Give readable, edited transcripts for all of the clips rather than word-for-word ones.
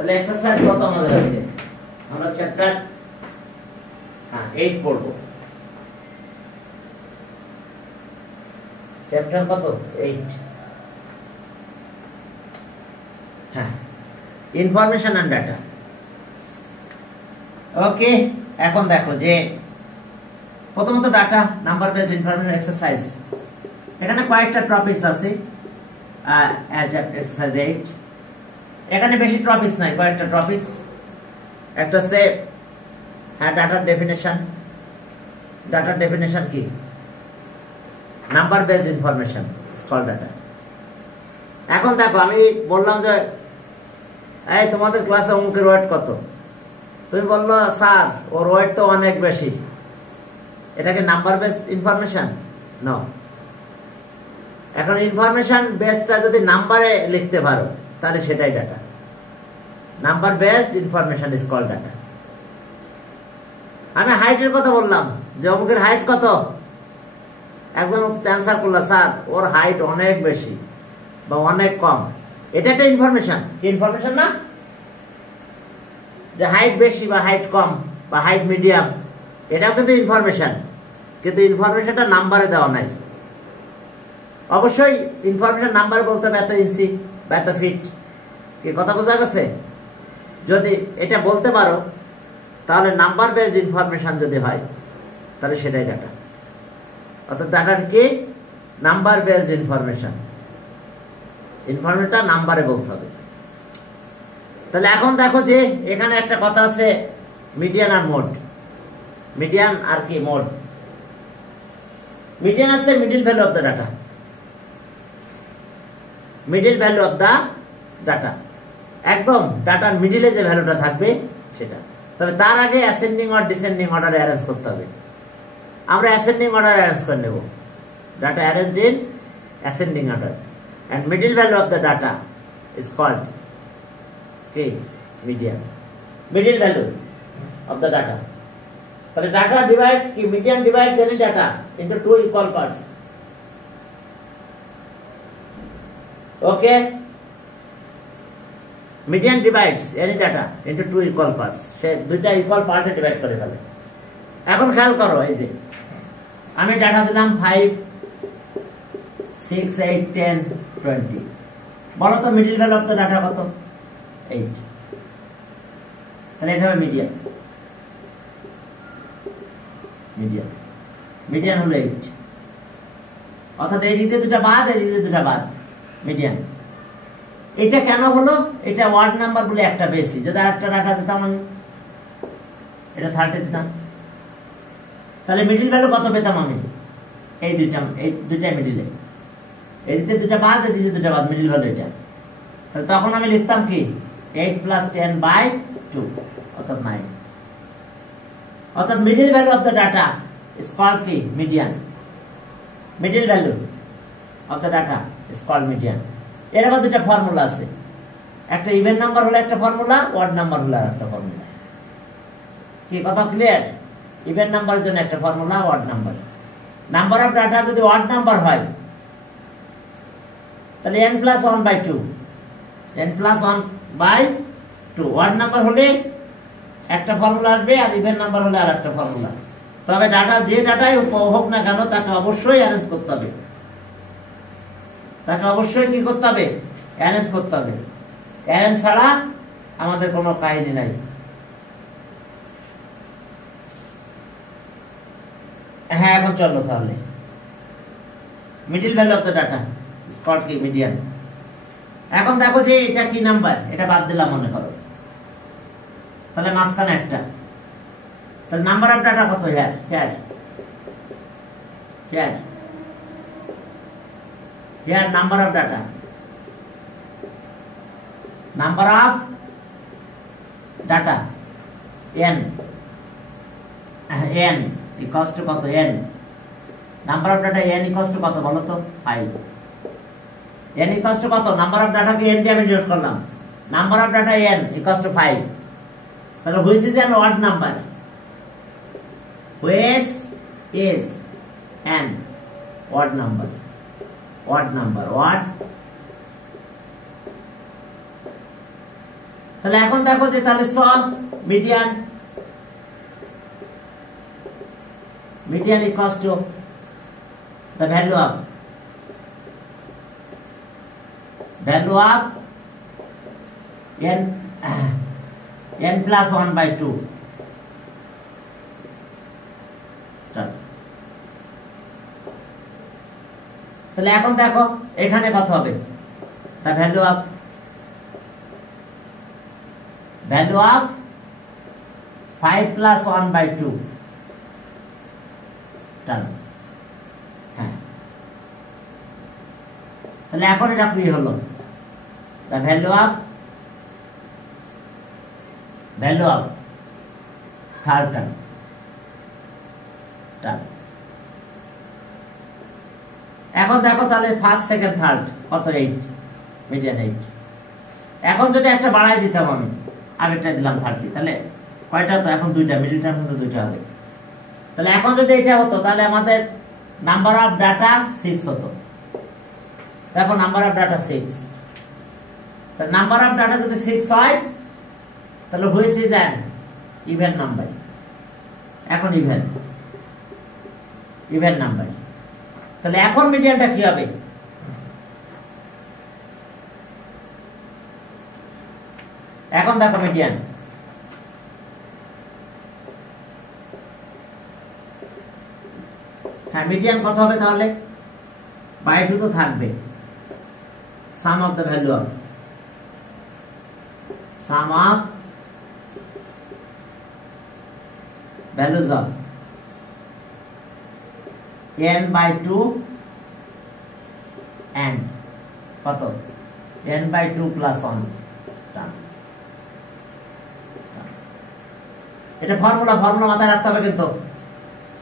তাহলে এক্সারসাইজ কত আমাদের আজকে? আমরা চ্যাপ্টার 8 পড়ব। চ্যাপ্টার কত? 8। হ্যাঁ, ইনফরমেশন এন্ড ডাটা। ওকে, এখন দেখো যে প্রথমত data number based information exercise. এখানে কয়েকটা টপিকস আছে এক্সারসাইজ 8। এখানে বেশি টপিকস নাই, কয়েকটা টপিকস। একটা হচ্ছে ডাটার ডেফিনেশন। ডাটার ডেফিনেশন কি? Number based information is called data. এখন দেখো আমি বললাম যে এই তোমাদের ক্লাসে অঙ্কের ওয়েট কত? তুমি বললো স্যার ওর ওয়েট তো অনেক বেশি। এটা কি নাম্বার বেসড ইনফরমেশন? নো। এখন ইনফরমেশন বেসটা যদি নাম্বারে লিখতে পারো তাহলে সেটাই data. Number based information is called data. আমি হাইটের কথা বললাম যে অমুকের হাইট কত, একজন অ্যান্সার করলো স্যার ওর হাইট অনেক বেশি বা অনেক কম। এটা একটা ইনফরমেশন। কি ইনফরমেশন না? যে হাইট বেশি বা হাইট কম বা হাইট মিডিয়াম, এটাও কিন্তু ইনফরমেশন, কিন্তু ইনফরমেশনটা নাম্বারে দেওয়া নাই। অবশ্যই ইনফরমেশন নাম্বারে বলতে হবে এত ইঞ্চি বা এত ফিট। কি কথা বোঝা গেছে? যদি এটা বলতে পারো তাহলে নাম্বার বেসড ইনফরমেশন যদি হয় তাহলে সেটাই ডাটা। অর্থাৎ ডাটার কি? Number based information. ইনফরমেশনটা নাম্বারে বলতে হবে। তাহলে এখন দেখো যে এখানে একটা কথা আছে মিডিয়ান আর মোড। মিডিয়ান আর কি মোড? মিডিয়ান আছে middle value of the data. Middle value of the data, একদম ডাটার মিডিলে যে ভ্যালুটা থাকবে সেটা। তবে তার আগে অ্যাসেন্ডিং অর ডিসেন্ডিং অর্ডারে অ্যারেঞ্জ করতে হবে। আমরা অ্যাসেন্ডিং অর্ডারে অ্যারেঞ্জ করে নেব। Data arranged in ascending order and middle value of the data is called median. Middle value of the data. So the data divide median divides any data into two equal parts. Okay, median divides any data into two equal parts. সে দুইটা equal পার্টে divide করে ফেলে। এখন খেয়াল করো, এই যে আমি ডাটা দিলাম 5 6 8 10 20। বলো তো middle value of the data কত? 8। তাহলে এটা হবে মিডিয়ান। মিডিয়ান মিডিয়ান হলো 8। অর্থাৎ এই দিকে দুটো বাদ, এই দিকে দুটো বাদ, মিডিয়ান। এটা কেন হলো? এটা ওয়ার্ড নাম্বার বলে একটা বেশি। যদি আরেকটা ডাটা দিতাম আমি, এটা 30 দিতাম, তাহলে মিডল ভ্যালু কত পেতাম আমি? এই দুইটা মিডিলে। এদিকে দুটা বাদ, এদিকে দুটা বাদ, মিডল ভ্যালু এটা। তাহলে তখন আমি লিখতাম কি 8 + 10/2 অর্থাৎ 9। অর্থাৎ middle value of the data is called কি? Median. Middle value of the data is called median. এর আবার দুটা ফর্মুলা আছে। একটা ইভেন নাম্বার হলো একটা ফর্মুলা, ওয়ার্ড নাম্বার হলো একটা ফর্মুলা। কি কথা ক্লিয়ার? ইভেন নাম্বারের জন্য একটা formula, odd number. Number of data যদি ওয়ার্ড নাম্বার হয় তাহলে n + 1/2। n + 1/2 ওয়ার্ড নাম্বার হলে একটা ফর্মুলা আসবে, আর ইভেন নাম্বার হলে আর একটা ফর্মুলা। তবে ডাটা যে ডাটাই হোক না কেন তাকে অবশ্যই অ্যারেঞ্জ করতে হবে। তাকে অবশ্যই কি করতে হবে? অ্যারেঞ্জ করতে হবে। অ্যারেঞ্জ ছাড়া আমাদের কোনো কাহিনী নাই। হ্যাঁ, এখন চলো তাহলে middle value of the data is called কি? মিডিয়ান। এখন দেখো যে এটা কি নাম্বার, এটা বাদ দিলাম মনে করো, তাহলে মাঝখানে একটা। তাহলে নাম্বার অফ ডাটা কত? Here number of data, number of data n equals to কত? n। Number of data n equals to কত বলো তো? 5। n ইকুয়ালস টু কত? নাম্বার অফ ডাটাকে n দিয়ে আমি ডিনোট করলাম। Number of data n equals to 5। তাহলে which is an odd number? Which is an odd number? Odd number, odd তাহলে এখন দেখো যে তাহলে solve median equals to the value of n plus 1 by 2. তাহলে এখন দেখো এখানে কত হবে, the value of 5 plus 1 by 2. হ্যাঁ, তাহলে এখন এটা কি হলো, the value of third term. এখন দেখো তাহলে ফার্স্ট সেকেন্ড থার্ড কত 8, মিডিয়ান 8। এখন যদি একটা বাড়াই দিতাম আমি, আগেরটা দিলাম 30, তাহলে কয়টা হতো, এখন দুইটা, মিডল টার্ম কিন্তু দুইটা হবে। তাহলে এখন যদি এটা হতো তাহলে আমাদের নাম্বার অফ ডাটা 6 হতো। দেখো নাম্বার অফ ডাটা 6, তাহলে নাম্বার অফ ডাটা যদি 6 হয় তাহলে which is an even number. এখন ইভেন নাম্বার, তাহলে এখন মিডিয়ানটা কি হবে, এখন দেখো মিডিয়ান হ্যাঁ মিডিয়ান কত হবে তাহলে, বাই 2 তো থাকবে, sum of the value of values of n by 2 and কত n by 2 plus 1 টার্ম। এটা ফর্মুলা মাথায় রাখতে হবে কিন্তু,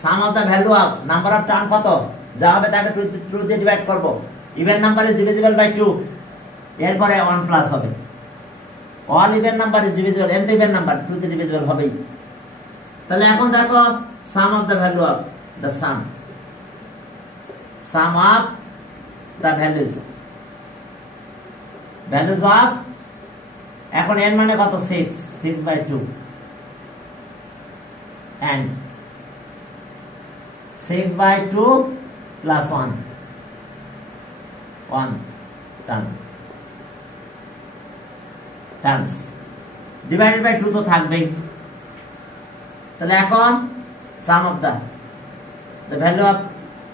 sum of the value of number of term কত যা হবে তাকে 2 দিয়ে ডিভাইড করব, even number is divisible by 2, এরপরে 1 প্লাস হবে, all even number is divisible, n তো ইভেন নাম্বার 2 দিয়ে ডিভিজিবল হবেই। তাহলে এখন দেখো sum of the value of the sum of the values of, এখন n মানে কত 6 by 2 and 6 by 2 plus 1 terms divided by 2 তো থাকবেই। তাহলে এখন sum of the value of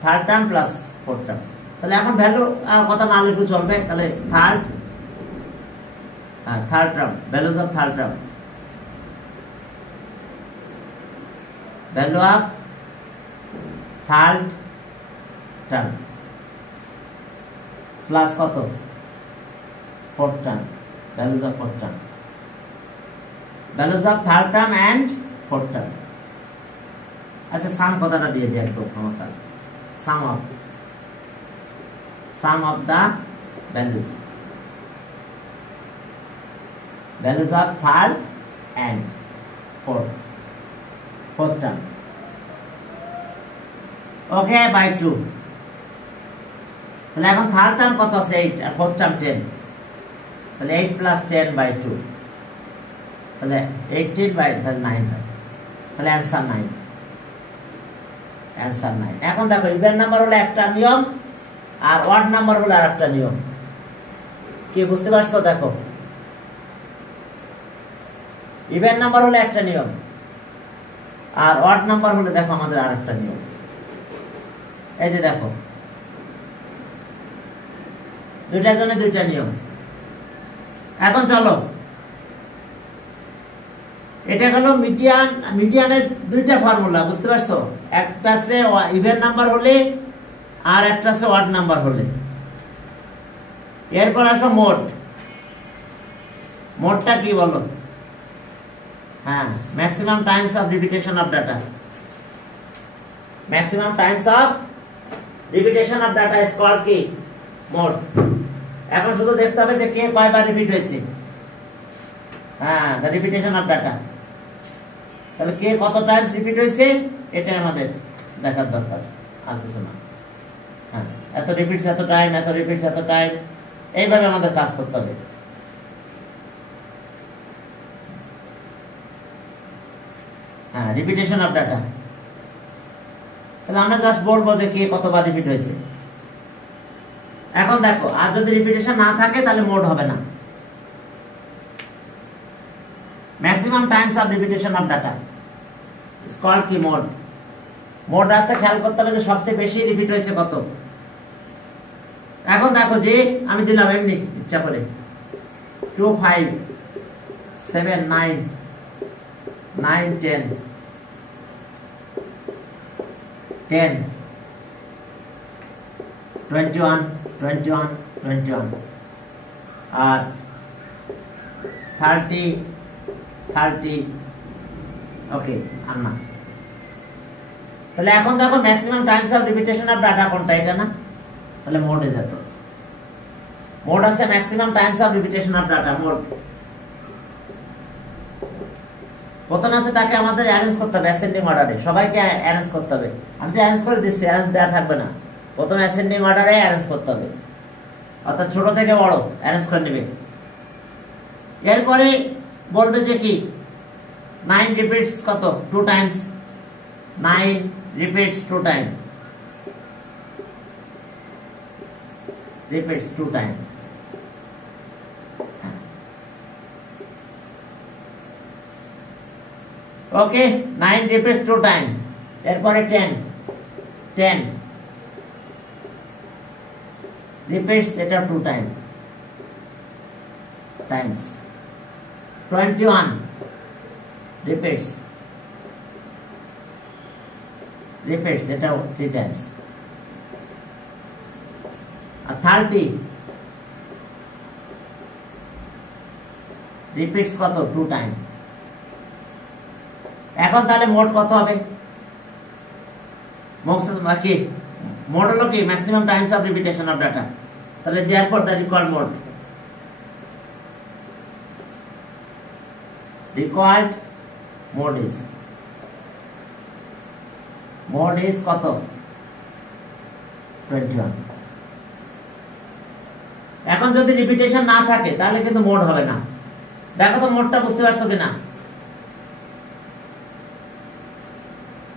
third term plus fourth term, তাহলে এখন ভ্যালু কথা না লিখলে চলবে, তাহলে third term, values of third term, value of third term plus কত fourth term, values of fourth term, values of third term and fourth term. আচ্ছা sum কথাটা দিয়ে দিই একদম ক্ষমতা, sum of the values of third and fourth term, okay by 2। তাহলে এখন third term কত আছে 8 আর ফোর্থ টার্ম 10, তাহলে 8 প্লাস 10 বাই 2, তাহলে 18 বাই 9 হয়, তাহলে অ্যান্সার 9। এখন দেখো ইভেন নাম্বার হলো একটা নিয়ম আর অড নাম্বার হলো আরেকটা নিয়ম, কি বুঝতে পারছো? দেখো ইভেন নাম্বার হলো একটা নিয়ম আর অড নাম্বার হলে দেখো আমাদের আরেকটা নিয়ম। এই যে দেখো দুইটার জন্য দুইটা নিয়ম। এখন চলো এটা হলো মিডিয়ানের দুইটা ফর্মুলা, বুঝতে পারছো? একটা আছে ইভেন নাম্বার হলে আর একটা আছে অড নাম্বার হলে। এরপর আসো মোডটা কি বলো? হ্যাঁ, maximum times of repetition of data. Maximum times of repetition of data is called কি? মোড। এখন শুধু দেখতে হবে যে কে কয়বার রিপিট হয়েছে। হ্যাঁ, দ্য রিপিটেশন অফ ডাটা। তাহলে কে কত টাইমস রিপিট হয়েছে এটাই আমাদের দেখার দরকার, আর কিছু না। হ্যাঁ, এত রিপিটস এত টাইম, এত রিপিটস এত টাইম, এইভাবে আমাদের কাজ করতে হবে। হ্যাঁ, রিপিটেশন অফ ডাটা। তাহলে আমরা জাস্ট বলবো যে কে কতবার রিপিট হয়েছে। এখন দেখো, আর যদি রিপিটেশন না থাকে তাহলে মোড হবে না। Maximum times of repetition of data is called কি? মোড। মোড আছে, খেয়াল করতে হবে যে সবচেয়ে বেশি রিপিট হয়েছে কত। এখন দেখো যে আমি দিলাম এমনি ইচ্ছা করে 2 5 7 9 9 10 10 21 21 21 আর 30 30 ওকে আর না। তাহলে এখন দেখো maximum times of repetition of data কোনটা? এটা না? তাহলে মোড ইজ এত। মোড আছে maximum times of repetition of data, mode. প্রথম আছে তাকে আমাদের অ্যারেঞ্জ করতে হবে অ্যাসেন্ডিং অর্ডারে, সবাইকে অ্যারেঞ্জ করতে হবে। আমি তো অ্যারেঞ্জ করে দিচ্ছি, অ্যারেঞ্জ দেওয়া থাকবে না। প্রথম অ্যাসেন্ডিং অর্ডারে অ্যারেঞ্জ করতে হবে, অর্থাৎ ছোট থেকে বড় অ্যারেঞ্জ করে নেবে। এরপরে বলবে যে কি 9 রিপিটস কত? 2 times. 9 repeats 2 time, repeats 2 time. Okay, 9 repeats 2 time. এরপরে 10 10 রিপিটস, এটা 2 টাইম টাইমস। 21 রিপিটস, রিপিটস এটা 3 টাইমস। আর 30 রিপিটস কত? 2 টাইম। এখন তাহলে মোড কত হবে? কি মোড হলো কি? Maximum times of repetition of data. তাহলে therefore the required mode, required mode is কত? 21। এখন যদি রিপিটেশন না থাকে তাহলে কিন্তু মোড হবে না। দেখো তো মোডটা বুঝতে পারছো কিনা?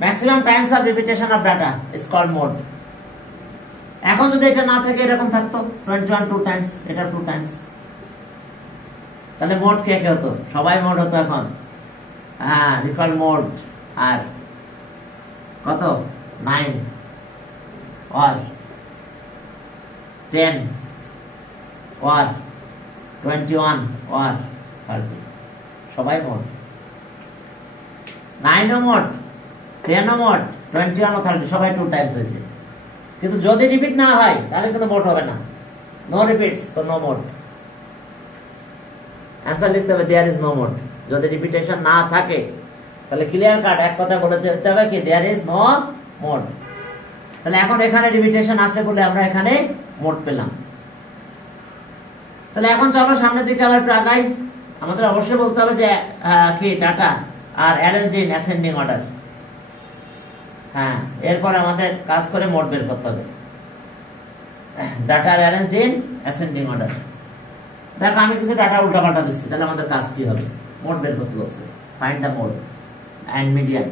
Maximum times of repetition of data is called mode. এখন যদি এটা না থাকে, এরকম থাকতো 21 2 টাইমস, এটা 2 টাইমস, তাহলে মোড কে কে হতো? সবাই মোড হতো এখন। হ্যাঁ, রিকল মোড। আর কত? 9 or 10 or 21 or 30, সবাই মোড। 9 ও মোড, 10 ও মোড, 21 ও 30 সবাই 2 টাইমস হয়েছে। কিন্তু যদি রিপিট না হয় তাহলে কিন্তু মোড হবে না। নো রিপিটস তো নো মোড। অ্যান্সার লিখতে হবে দেয়ার ইজ নো মোড। যদি রিপিটেশন না থাকে তাহলে ক্লিয়ার কাট এক কথা বলে দিতে হবে কি দেয়ার ইজ নো মোড। তাহলে এখন এখানে রিপিটেশন আছে বলে আমরা এখানে মোড পেলাম। তাহলে এখন চলো সামনের দিকে আবার একটু আগাই। আমাদের অবশ্যই বলতে হবে যে কি data are arranged in ascending order. হ্যাঁ, এরপর আমাদের কাজ করে মোড বের করতে হবে। Data are arranged in ascending order. দেখো আমি কিছু ডাটা উল্টাপাল্টা দিচ্ছি, তাহলে আমাদের কাজ কি হবে? মোড বের করতে বলছে। Find the mode and median,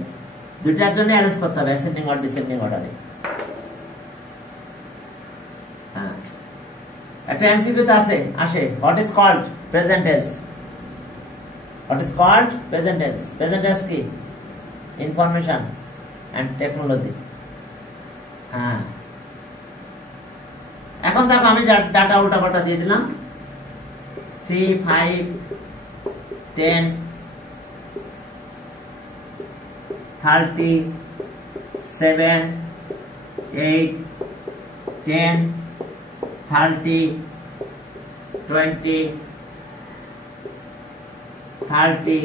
দুইটার জন্য অ্যারেঞ্জ করতে হবে অ্যাসেন্ডিং অর ডিসেন্ডিং অর্ডারে। হ্যাঁ, একটা এমসিকিউ তে আসে what is called present tense. What is called present tense? Present tense কি? Information and technology. হ্যাঁ, এখন দেখো আমি ডাটা উল্টাপাল্টা দিয়ে দিলাম। 3 5 10 30 7 8 10 30 20 30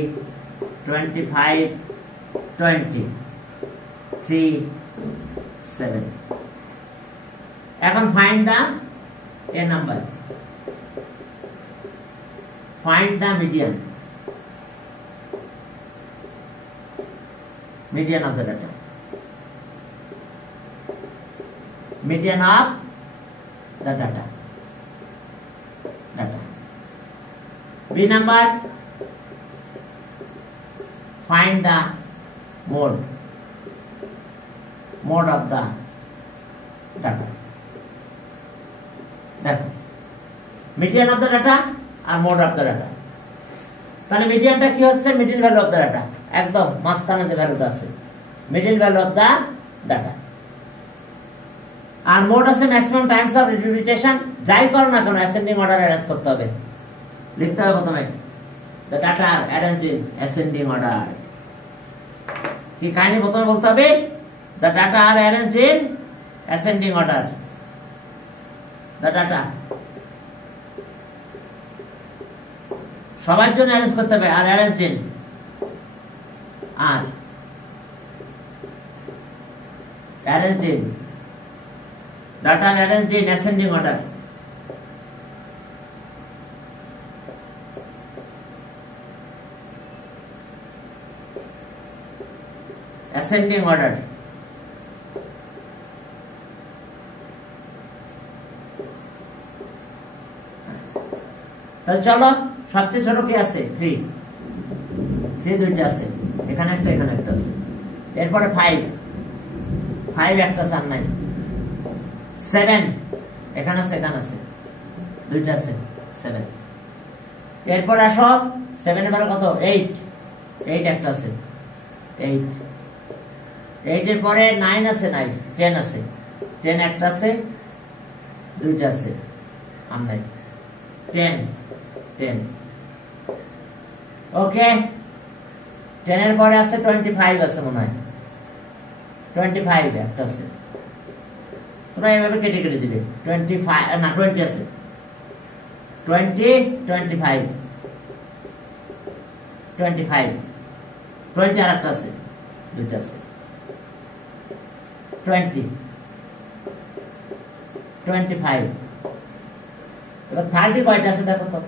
25 20 3 7। এখন find the a number, find the median of the data, median of the data. B number, find the mode of the data. দেখো মিডিয়ান অফ দ্য ডাটা আর মোড অফ দ্য ডাটা। তাহলে মিডিয়ানটা কি হচ্ছে? Middle value of the data, একদম মাঝখানে যে ভ্যালুটা আছে middle value of the data. আর মোড আছে ম্যাক্সিমাম টাইমস অফ রিপিটেশন। যাই করো না কেন অ্যাসেন্ডিং অর্ডারে অ্যারেঞ্জ করতে হবে। লিখতে হবে প্রথমে the data are arranged in ascending order. কি কাহিনী প্রথমে বলতে হবে? The data are arranged in ascending order. The data সবার জন্য অ্যারেঞ্জ করতে হবে, are arranged in are arranged in data are arranged in ascending order. Ascending order. তাহলে চলো সবচেয়ে ছোট কি আছে? 3 দুইটা আছে, এখানে একটা এখানে একটা আছে। এরপরে 5 একটা সান নাই। 7 এখানে আছে এখানে আছে, দুইটা আছে 7। এরপর আসো 7 এর পরে কত? 8 একটা আছে 8 এর পরে 9 আছে 10 আছে 10 একটা আছে দুইটা আছে আর নাই 10 ওকে। 10 এর পরে আছে 25 আছে মনে হয় 25 একটা আছে। তোমরা এইভাবে কেটে কেটে দিবে 25 না 20 আছে 25 আর একটা আছে দুইটা আছে 25। এবার 30 কয়টা আছে দেখো তো?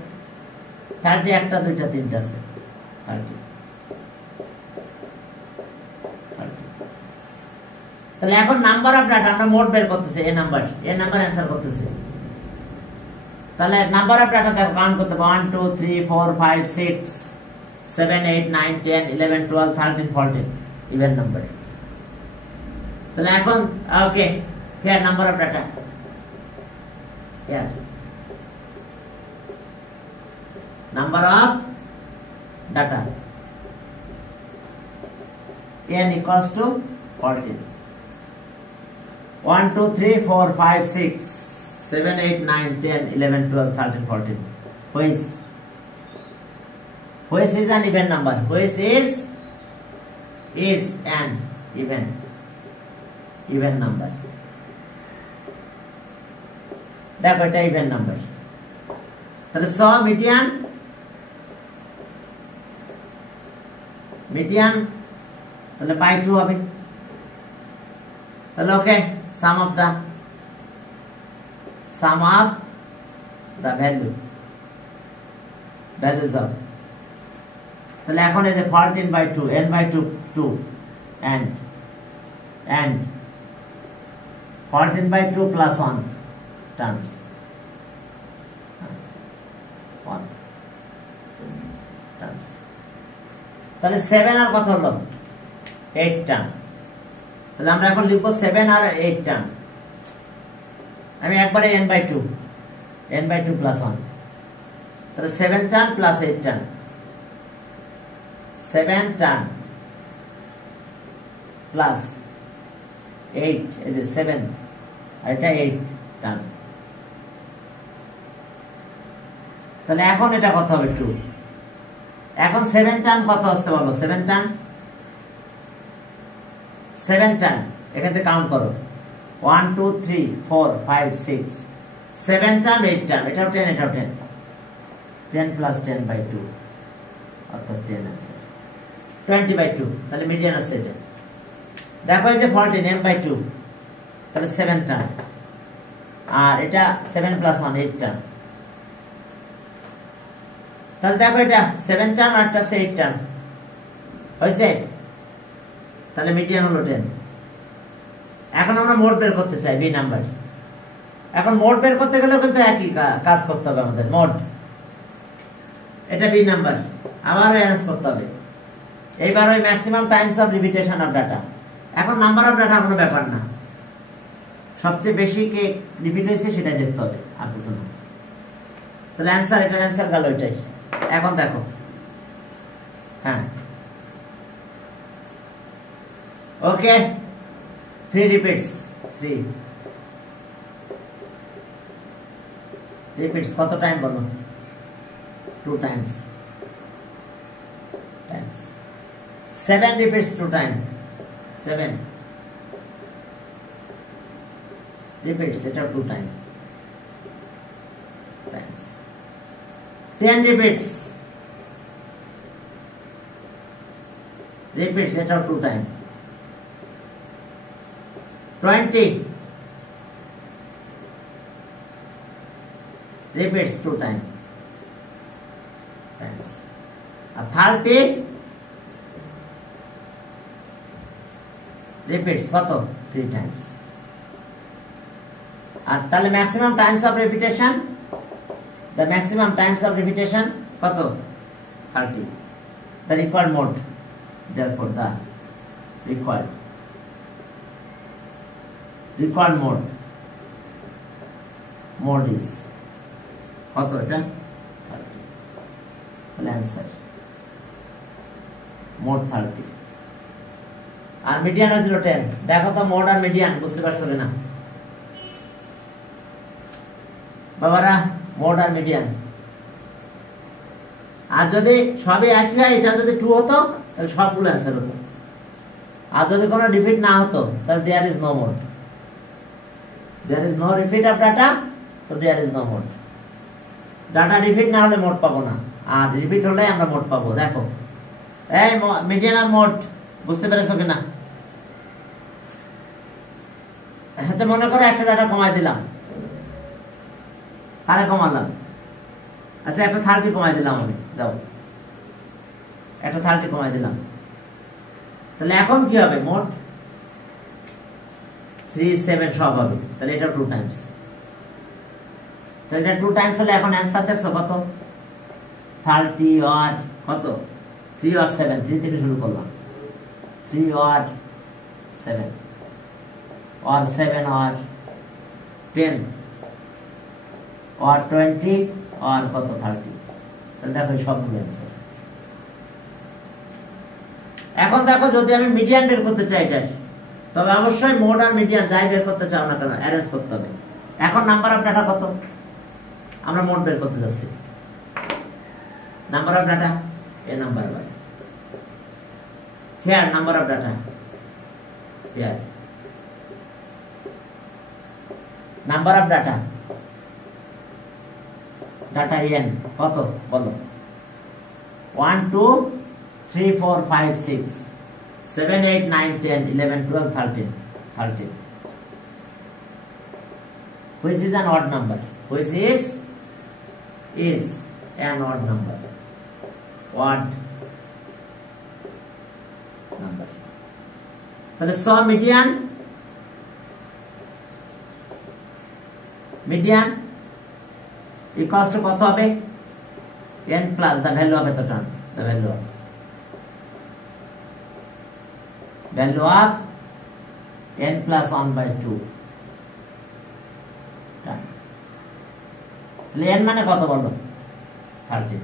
30 একটা দুইটা তিনটা আছে 30। তাহলে এখন নাম্বার অফ ডাটা আমরা মোড বের করতেছি, এ নাম্বার অ্যানসার করতেছি। তাহলে নাম্বার অফ ডাটা দেখো কাউন্ট করতে হবে 1 2 3 4 5 6 7 8 9 10 11 12 13 14 ইভেন নাম্বার। তাহলে এখন ওকে here number of data, here number of data n equals to 14. 1 2 3 4 5 6 7 8 9 10 11 12 13 14. Which is an even number? Which is an even number? দেখো এটা even number। তাহলে মিডিয়ান তাহলে বাই 2 হবে। তাহলে okay sum of the values of. তাহলে এখন এই যে 14 by 2 n by 2 and 14 by 2 plus 1 terms 1 terms. তাহলে 7 আর কত হলো? 8 টার্ম। তাহলে আমরা এখন লিখবো 7 আর 8 টার্ম। আমি একবারে n বাই 2 প্লাস 1। তাহলে 7 term plus 8 term, 7 term plus 8 এই যে 7 আর এটা 8 টার্ম। তাহলে এখন এটা কত হবে? 2। এখন 7 টার্ম কত হচ্ছে বলো? 7 টার্ম এখান থেকে কাউন্ট করো 1 2 3 4 5 6 7 টার্ম 8 টার্ম, এটাও 10 এটাও 10 10 প্লাস 10 বাই 2 অর্থাৎ 10 আছে 20 বাই 2। তাহলে মিডিয়ান আছে এটা। দেখো এই যে 14 n বাই 2 তাহলে 7 টার্ম আর এটা 7 প্লাস 1 8 টার্ম। তাহলে দেখো এটা 7 টার্ম আর এটা 8 টার্ম হয়েছে। তাহলে মিডিয়ান হলো 10। এখন আমরা মোড বের করতে চাই বি নাম্বার। এখন মোড বের করতে গেলেও কিন্তু একই কাজ করতে হবে আমাদের। মোড এটা বি নাম্বার আবার অ্যারেঞ্জ করতে হবে। এইবার ওই maximum times of repetition of data. এখন নাম্বার অফ ডাটা কোনো ব্যাপার না, সবচেয়ে বেশি কে রিপিট হয়েছে সেটাই দেখতে হবে, আর কিছু না। তাহলে অ্যান্সার, এটার অ্যান্সার গেল এটাই। এখন দেখো, হ্যাঁ ওকে, 3 রিপিটস, 3 রিপিটস কত টাইম বলো? 2 টাইমস, 7 repeats 2 times, 7 repeats এটা 2 times, 10 repeats এটা 2 times, 20 repeats 2 times, আর 30 repeats কত? 3 times। আর তাহলে maximum times of repetition, the maximum times of repetition কত? 30, the required mode, therefore the required mode is কত? এটা 30, তাহলে অ্যান্সার মোড 30। আর median হয়েছিল 10। দেখো তো মোড আর মিডিয়ান বুঝতে পারছো না বাবারা? মোড আর মিডিয়ান, আর যদি সবই একই হয়, এটা যদি 2 হতো তাহলে সবগুলো অ্যান্সার হতো, আর যদি কোনো রিপিট না হতো তাহলে there is no mode, there is no repeat of data, তো there is no mode. Data repeat না হলে মোড পাবো না, আর রিপিট হলে আমরা মোড পাবো। দেখো এই মিডিয়ান আর মোড বুঝতে পেরেছো কিনা? আচ্ছা মনে করো একটা ডাটা কমাই দিলাম, কারে কমালাম? আচ্ছা একটা 30 কমাই দিলাম আমি, যাও একটা 30 কমাই দিলাম, তাহলে এখন কি হবে? মোট 3, 7 সব হবে, তাহলে এটা 2 টাইমস। তো এটা 2 টাইমস হলে এখন অ্যান্সার দেখছো কত? 30 আর কত? 3 আর 7, 3 থেকে শুরু করলাম, 3 আর 7 और 7 और 10 और 20 और কত? 30। তাহলে দেখো সবগুলো অ্যান্সার। এখন দেখো যদি আমি মিডিয়ান বের করতে চাই এটার, তবে অবশ্যই মোড আর মিডিয়ান যাই বের করতে চাও না কেন অ্যারেঞ্জ করতে হবে। এখন নাম্বার অফ ডাটা কত? আমরা মোড বের করতে যাচ্ছি। Number of data a number by here, number of data here, number of data, data n কত বলো? 1 2 3 4 5 6 7 8 9 10 11 12 13 13, which is an odd number, which is an odd number, odd number। তাহলে so median equals to কত হবে? n plus the value of এত term, the value of n plus 1/2 term. তাহলে n মানে কত বলো? 30।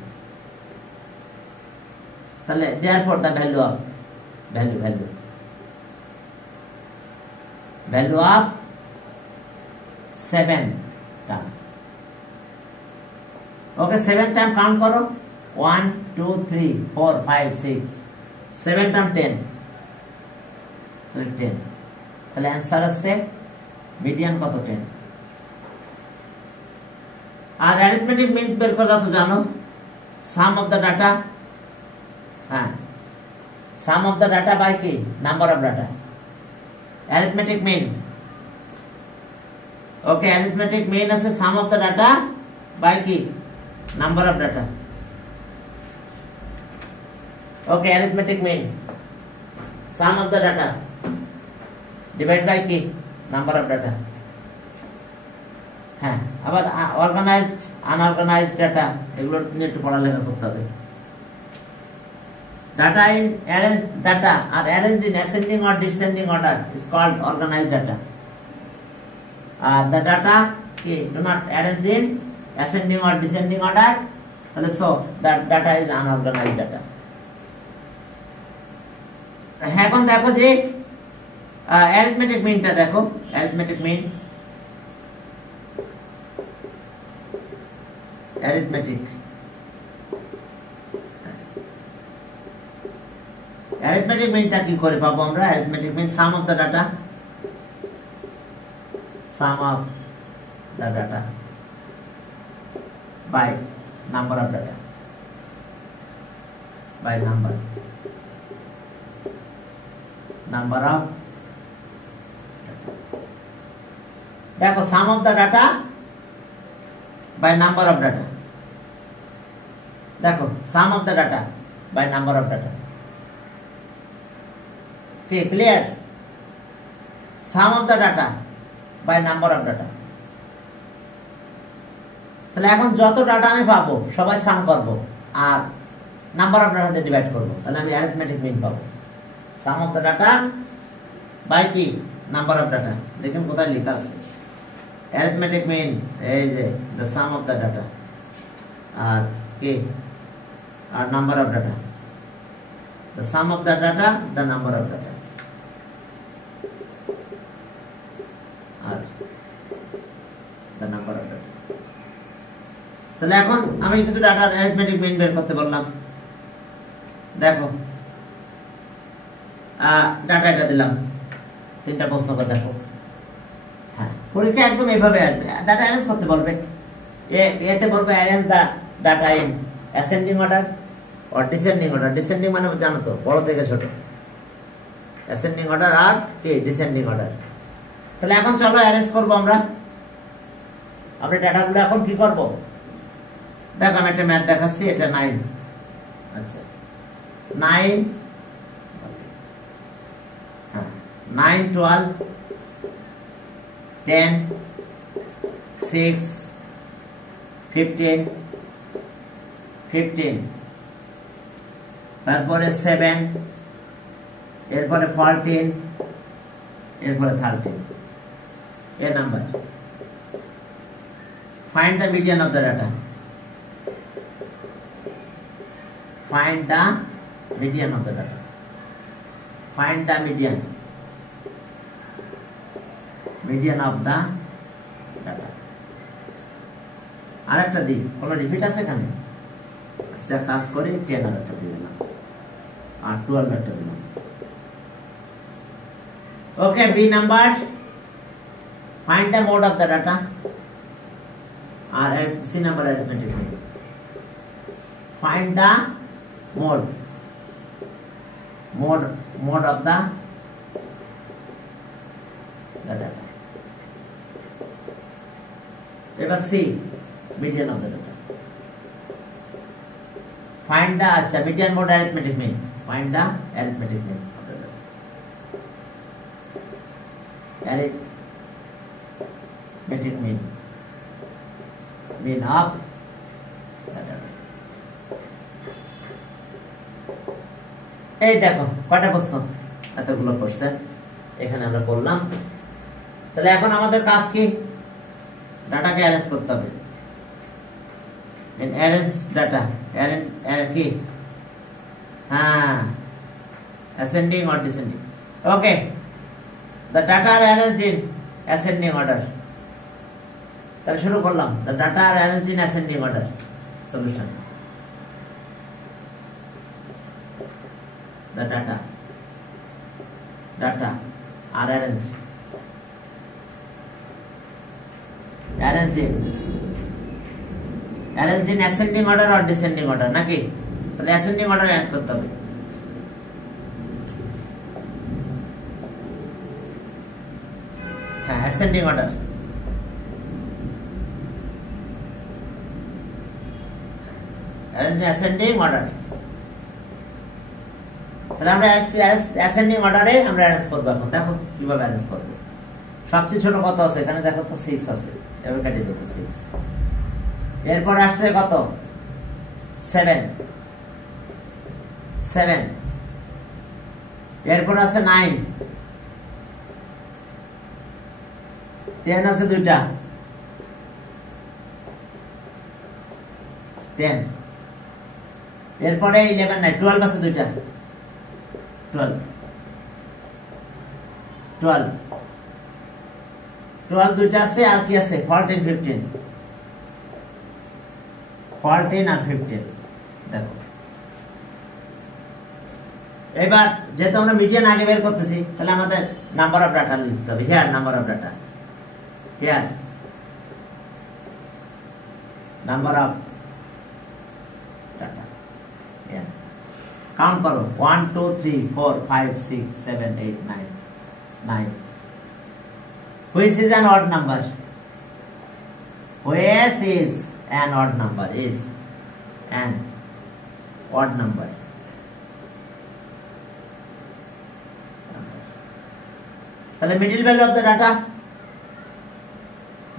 তাহলে therefore the value of value of 7 term. Okay 7 term count করো, 1 2 3 4 5 6 7 টার্ম 10, তাহলে 10। তাহলে অ্যান্সার আছে মিডিয়ান কত? 10। আর অ্যারিথমেটিক মিন বের করা তো জানো, সাম অফ দ্য ডাটা, হ্যাঁ sum of the data by কি? Number of data. Arithmetic mean, okay arithmetic mean আছে sum of the data by কি? Number of data. Okay arithmetic mean sum of the data divide by কি? Number of data. হ্যাঁ আবার organised unorganised data এগুলো নিয়ে একটু পড়ালেখা করতে হবে। Data in arranged data are arranged in ascending or descending order is called organized data. The data do not arranged in ascending or descending order, so that data is unorganized data. এখন দেখো যে arithmetic মিনটা দেখো, arithmetic মিন, arithmetic মিনটা কি করে পাবো আমরা? Arithmetic mean sum of the data, sum of the data by number of data, by number of, দেখো sum of the data by number of data, দেখো sum of the data by number of data, okay, clear? Sum of the data by number of data. তাহলে এখন যত data আমি পাবো সবাই সাম করব আর number of data দিয়ে ডিভাইড করব, তাহলে আমি অ্যারিথমেটিক মিন পাবো। সাম অফ দ্য ডাটা বাই কি নাম্বার অফ ডাটা, দেখেন কোথায় লেখা আছে অ্যারিথমেটিক মিন, এই যে the sum of the data আর কি আর number of data, the sum of the data, the number of data, আর the number of data. তাহলে এখন আমি কিছু ডাটার অ্যারিথমেটিক মিন বের করতে বললাম। দেখো ডাটা এটা দিলাম, তিনটা প্রশ্ন করে দেখো। হ্যাঁ, পরীক্ষা একদম এইভাবে আসবে, ডাটা অ্যারেঞ্জ করতে বলবে, এতে বলবে arrange the data in ascending order or descending order. Descending মানে জানো তো বড় থেকে ছোট, ascending order আর কি descending order। তাহলে এখন চলো অ্যারেঞ্জ করব আমরা ডাটাগুলো এখন কি করব? দেখো আমি একটা ম্যাথ দেখাচ্ছি, এটা 9, আচ্ছা 9, হ্যাঁ 9 12 10 6 15 15, তারপরে 7, এরপরে 14, এরপরে 13, A number. Find the median of the data, find the median of the data, find the median of the data. আরেকটা দিই, কোনো রিপিট আছে এখানে? আচ্ছা কাজ করে 10 আরেকটা দিয়ে দিলাম আর 12 একটা দিলাম। Okay, B number, find the mode of the data, আর C number arithmetic mean, find the mode of the data. এবার C median of the data, find the acha median mode arithmetic mean, find the arithmetic mean of the data, arithmetic mean of the data। এই দেখো কয়টা প্রশ্ন, এতগুলো question এখানে আমরা করলাম। তাহলে এখন আমাদের কাজ কি? ডাটাকে অ্যারেঞ্জ করতে হবে। arrange data, কি ascending or descending, okay, the data are arranged in ascending order। তাহলে শুরু করলাম, the data are arranged in ascending order, solution, the data are arranged in ascending order or descending order নাকি? তাহলে ascending order arrange করতে হবে। হ্যাঁ ascending order, arrange in ascending order। তাহলে আমরা ascending order-এ আমরা অ্যারেঞ্জ করব। এখন দেখো কিভাবে অ্যারেঞ্জ করব। সবচেয়ে ছোট কত আছে এখানে? দেখো তো 6 আছে, এবার কেটে দেবো 6। এরপর আসছে কত? 7, 7 এরপর আছে 9 10 আছে দুইটা 10 এরপরে 11 নাই 12 আছে দুইটা 12 দুইটা আছে আর কি আছে 14 15 14 আর 15 দেখো এবার যেহেতু আমরা মিডিয়ান আগে বের করতেছি তাহলে আমাদের নাম্বার অফ ডাটা লিখতে হবে here number of data here number of data here count করো 1 2 3 4 5 6 7 8 9 which is an odd number which is an odd number is an odd number তাহলে middle value of the data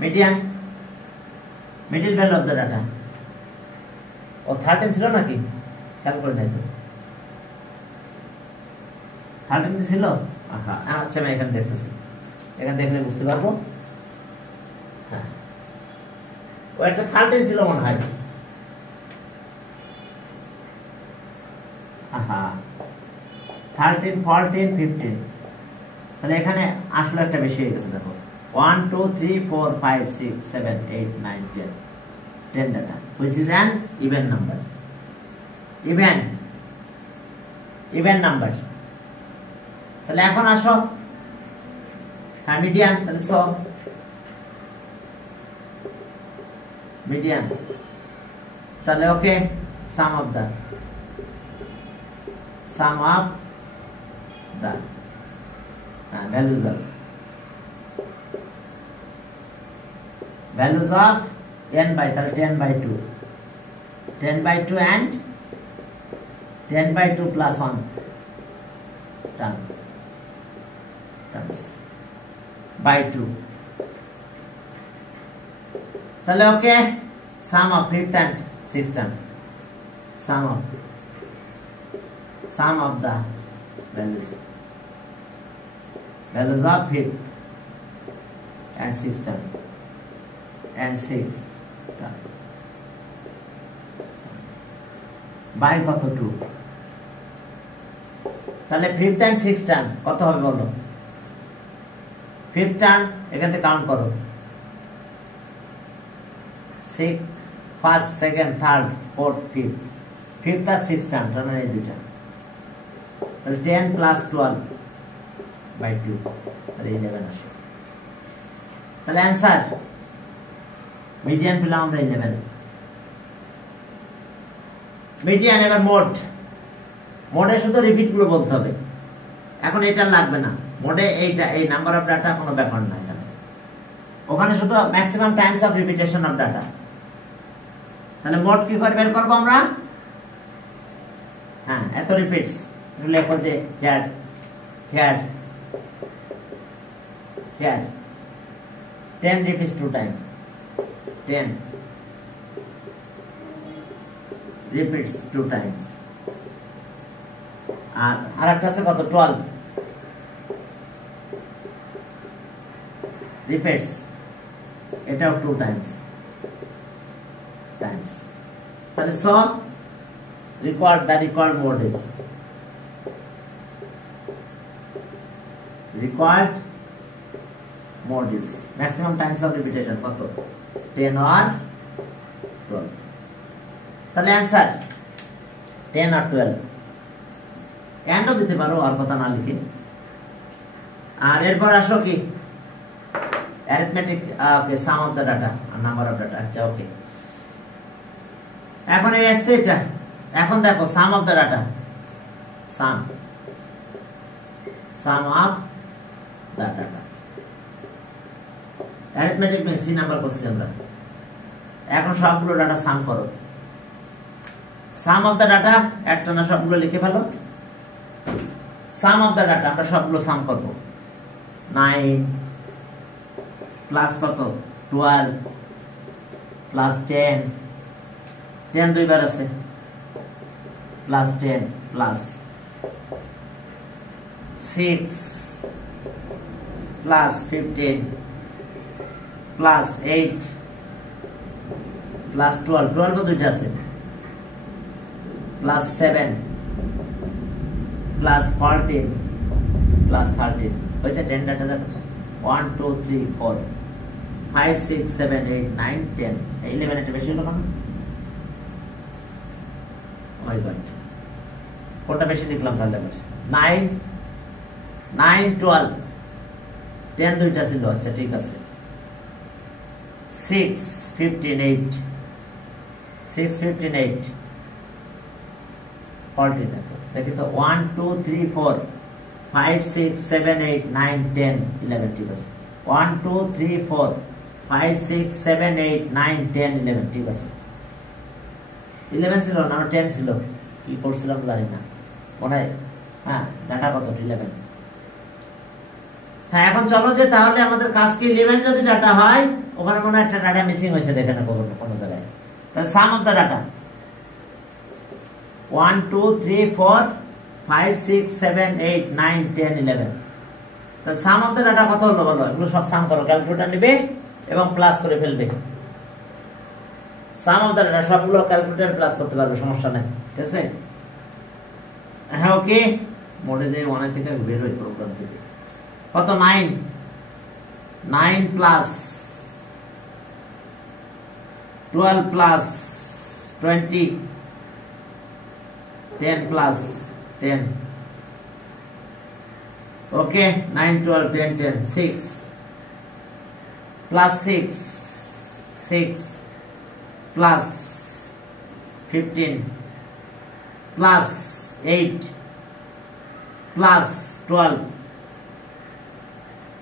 median middle value of the data ও 13 ছিল নাকি খেয়াল করে নাই তো 13 ছিল আচ্ছা আমি এখানে দেখতেছি এখানে দেখলে বুঝতে পারবো হ্যাঁ ও একটা 13 ছিল মনে হয় 13 14 15 তাহলে এখানে আসলে একটা বেশি হয়ে গেছে দেখো 1 2 3 4 5 6 7 8 9 10 data which is an even number even number তাহলে এখন আসো মিডিয়ান তাহলে সো মিডিয়ান তাহলে ওকে sum of the values of n by 10 by 2 and 10 by 2 plus 1 terms by 2 তাহলে ওকে sum of 5th and 6th term sum of the values of 5th and 6th term and 6th term by কত 2 তাহলে 5th and 6th term কত হবে বলো 5th term এখান থেকে count করো 6th first second third fourth fifth আর 6th term তার মানে এই দুইটা তাহলে 10 plus 12 by 2 তাহলে 11 আসে তাহলে অ্যানসার মিডিয়ান পেলাম আমরা 11 মিডিয়ান এবার মোডে শুধু রিপিট গুলো বলতে হবে এখন এটা লাগবে না মোডে এইটা এই নাম্বার অফ ডাটা কোনো ব্যাপার না এখানে ওখানে শুধু maximum times of repetition of data তাহলে মোড কি করে বের করব আমরা হ্যাঁ এত রিপিটস লেখো যে here 10 repeats 2 times 10 repeats 2 times আর একটা আছে কত 12 repeats এটাও 2 times তাহলে so required mode is required mode is maximum times of repetition কত 10 or 12 তাহলে অ্যানসার 10 or 12 এন্ডও দিতে পারো আর কথা না লিখে আর এরপর আসো কি arithmetic okay sum of the data and number of data আচ্ছা ওকে এখন এই আছে এটা এখন দেখো sum of the data sum of the data arithmetic में सी নাম্বার করছি আমরা এখন সবগুলো ডাটা সাম করো sum of the data একটা না সবগুলো লিখে ফেলো sum of the data আমরা সবগুলো সাম করব 9 প্লাস কত 12 প্লাস 10 দুইবার আছে plus 10 plus 6 plus 15 plus 8 plus 12 12 দুইটা আছে plus 7 plus 14 plus 13 হয়েছে 10 ডাটা দেখো 1 2 3 4 5 6 7 8 9 10 11 এটা বেশি হলো কেন মাই গড কোনটা বেশি লিখলাম তাহলে আবার 9 9 12 10 দুইটা ছিল আচ্ছা ঠিক আছে 6 15 8 6 15 8 14 দেখি তো 1 2 3 4 5 6 7 8 9 10 11 ঠিক আছে 1 2 3 4 5 6 7 8 9 10 11 ঠিক আছে 11 ছিল না 10 ছিল কি করছিলাম জানি না মনে হয় হ্যাঁ ডাটা কত 11 হ্যাঁ এখন চলো যে তাহলে আমাদের কাজ কি 11 যদি ডাটা হয় ওখানে কোনো একটা ডাটা মিসিং হয়েছে দেখেন কোন জায়গায় তাহলে সাম অফ দ্য ডাটা 1 2 3 4 5 6 7 8 9 10 11 তাহলে সাম অফ দ্য ডাটা কত হলো বলো এগুলো সব সাম করো ক্যালকুলেটর নেবে এবং প্লাস করে ফেলবে সাম অফ দ্য ডাটা সবগুলো ক্যালকুলেটর প্লাস করতে পারবে সমস্যা নেই ঠিক আছে হ্যাঁ ওকে মোডে যে 1 থেকে বের হই প্রোগ্রাম থেকে কত 9 9 plus 12 plus 20 10 plus 10 okay 9 12 10 10 6 plus 6 6 plus 15 plus 8 plus 12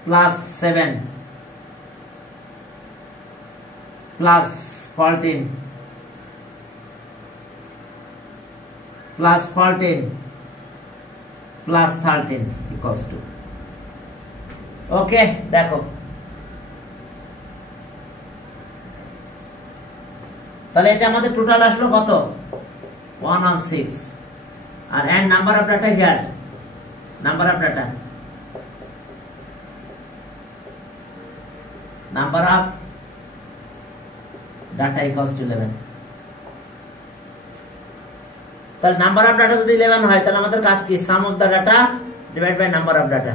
plus 7 plus 14 plus 14 plus 13 equals to okay দেখো তাহলে এটা আমাদের টোটাল আসলো কত 116 আর and number of data here number of data equals to 11 তাহলে নাম্বার অফ ডাটা যদি 11 হয় তাহলে আমাদের কাজ কি sum of the data divide by number of data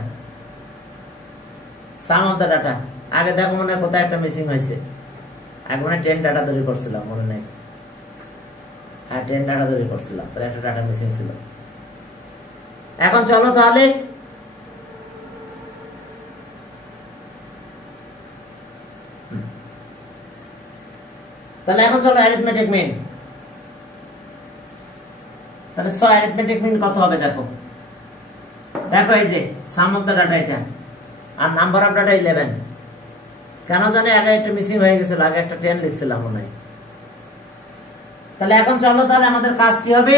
sum of the data আগে দেখো মনে কোথায় একটা মিসিং হয়েছে আগে মনে 10 ডাটা তৈরি করছিলাম মনে নাই হ্যাঁ 10 ডাটা তৈরি করছিলাম তাহলে একটা ডাটা মিসিং ছিল এখন চলো তাহলে এখন চলো অ্যারিথমেটিক মিন তাহলে 100 অ্যারিথমেটিক মিন কত হবে দেখো দেখো এই যে সাম অফ দা ডাটা এটা আর নাম্বার অফ ডাটা 11 কেন জানি আগে একটু মিসিং হয়ে গেছিল আগে একটা 10 লিখছিলাম মনে হয় তাহলে এখন চলো তাহলে আমাদের কাজ কি হবে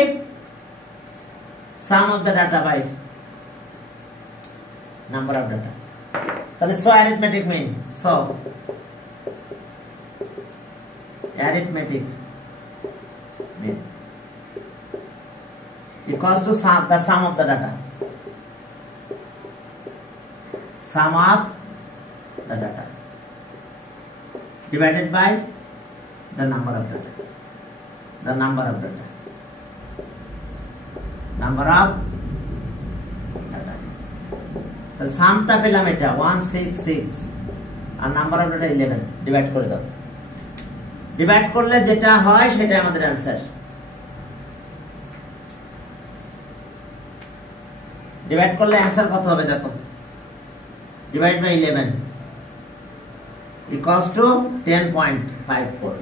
sum of the data by number of data তাহলে 100 arithmetic mean 100 arithmetic mean equals to the sum of the data divided by the number of data the sum টা পেলাম এটা 166 আর নাম্বার অফ ডাটা 11 ডিভাইড করে দাও divide করলে যেটা হয় সেটা আমাদের आंसर ডিভাইড করলে आंसर কত হবে দেখো ডিভাইড বাই 11 equals to 10.54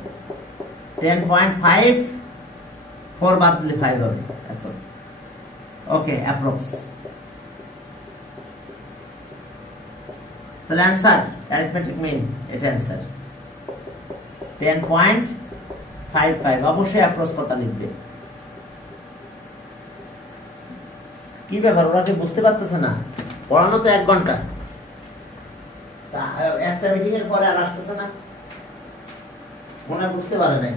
10.54 বাদ দিলে 5 হবে এত ওকে অ্যাপ্রক্স তাহলে आंसर অ্যারিথমেটিক মিন এটা आंसर 10.55 অবশ্যই অ্যাপ্রোচ কথা লিখবে কি ব্যাপার ওরা কি বুঝতে পারতেছে না পড়ানো তো 1 ঘন্টা একটা মিটিং এর পরে আর আসতেছে না মনে বুঝতে পারে নাই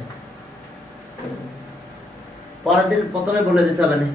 পরের দিন প্রথমে বলে দিতে হবে না